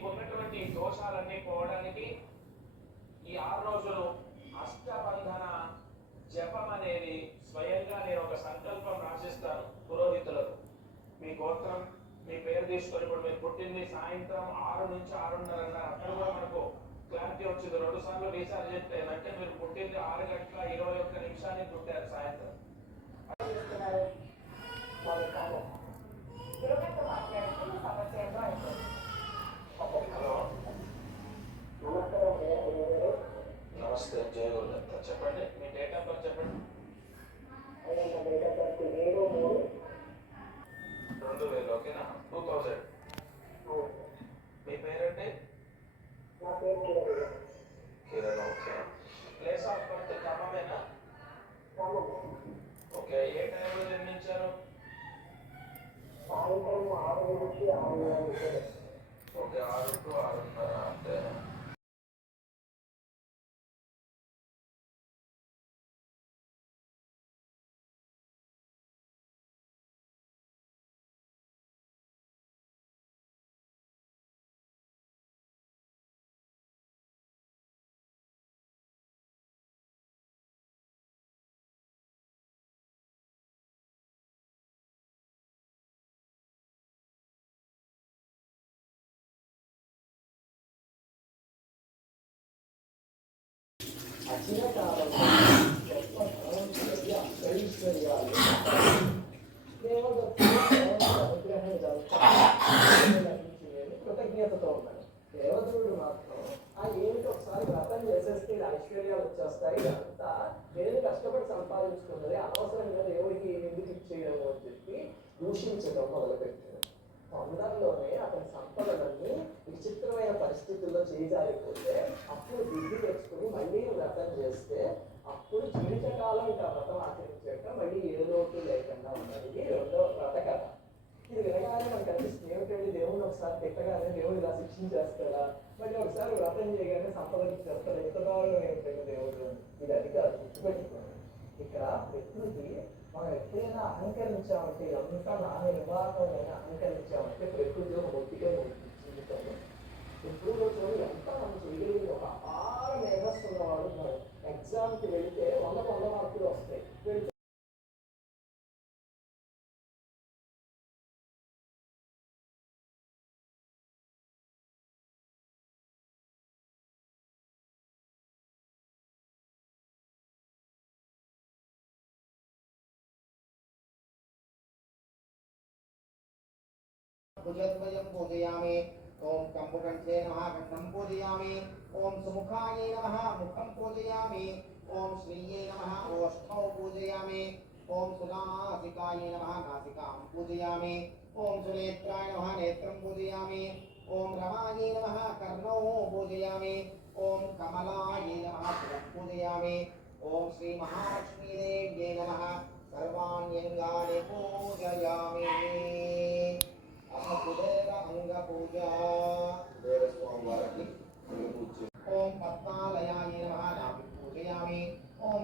మీకున్నటువంటి దోషాలన్నీ పోవడానికి ఈ 6 రోజులు అష్టబంధన జపం అనేది స్వయంగా నేను ఒక సంకల్పం రాసిస్తాను పురోహితులకు. మీ గోత్రం, మీ పేరు తీసుకొని, ఇప్పుడు మీరు పుట్టింది సాయంత్రం 6 నుంచి 6:30 అక్కడ కూడా మనకు క్లారిటీ వచ్చింది. 2 సార్లు రీఛార్జ్ చేస్తే అంటే మీరు పుట్టింది 6:21 పుట్టారు సాయంత్రం. హలో, నమస్తే, జయ గురుదత్త. చెప్పండి, మీ డేట్ ఆఫ్ బర్త్ చెప్పండి. 2000, ఓకేనా? 2000. మీ పేరండి? Kiran, okay. Place of birth ఖమ్మమేనా? ఓకే. ఏ టైంలో జన్మించారు? ఓకే, 6 to 6:30 అంటే అచిన కాలంలో ఐశ్వర్యాలు కృతజ్ఞతతో ఉన్నాడు. దేవదేవుడు మాత్రం ఆ ఏమిటి ఒకసారి వ్రతం చేసేస్తే ఐశ్వర్యాలు వచ్చేస్తాయి, అంతా నేను కష్టపడి సంపాదించుకున్నది అనవసరంగా దేవుడికి ఎందుకు ఇచ్చేయడము అని చెప్పి దూషించడం మొదలుపెట్టాడు. తొందరలోనే అతని సంపదలన్నీ విచిత్రమైన పరిస్థితుల్లో చేజారిపోతే అప్పుడు బుద్ధి తెచ్చుకుని మళ్ళీ వ్రతం చేస్తే అప్పుడు జీవితకాలం ఇంకా వ్రతం ఆచరించాక మళ్ళీ ఏ లోటు లేకుండా ఉన్నది రెండో వ్రత కథ. ఇది వినగానే మనకు అనిపిస్తుంది ఏమిటండి, దేవుడిని ఒకసారి పెట్టగానే దేవుడు ఇలా శిక్షించేస్తాడా, మళ్ళీ ఒకసారి వ్రతం చేయగానే సంపదించేస్తాడు, ఎంత దారుణం ఏమిటండి దేవుడు. ఇది అది కాదు, గుర్తుపెట్టుకోండి. ఇక్కడ ప్రకృతి మనం ఎప్పుడైనా అహంకరించామంటే, అంతా నా నిర్వాహమైన అహంకరించామంటే ప్రకృతి ఒక మొట్టిగా జీవితంలో ఎప్పుడు చూడండి ఎంత మనం చేయగలిగింది. ఒక అపార మేధస్సు ఉన్నవాడు ఉన్నారు. ఎగ్జామ్కి వెళితే 100 మార్కులు వస్తాయి. भुजद्वयं पूजयामि। ओम कंबुकंठे नमः कंठं पूजयामि। ओम सुमुखाय नमः मुखं पूजयामि। ओम श्रीये नमः ओष्ठौ पूजयामि। ओम सुनासिकाय नमः नासिकां पूजयामि। ओम सुनेत्राय नमः नेत्रं पूजयामि। ओम रमाय नमः कर्णौ पूजयामि। ओम कमलाय नमः शिरं पूजयामि। ओम श्री महालक्ष्मी देव्यै नमः सर्वाण्यङ्गानि पूजयामि। अंग पूजा देव स्वामी ओम पद्मालयाय नमः नाभि पूजयामि। ओम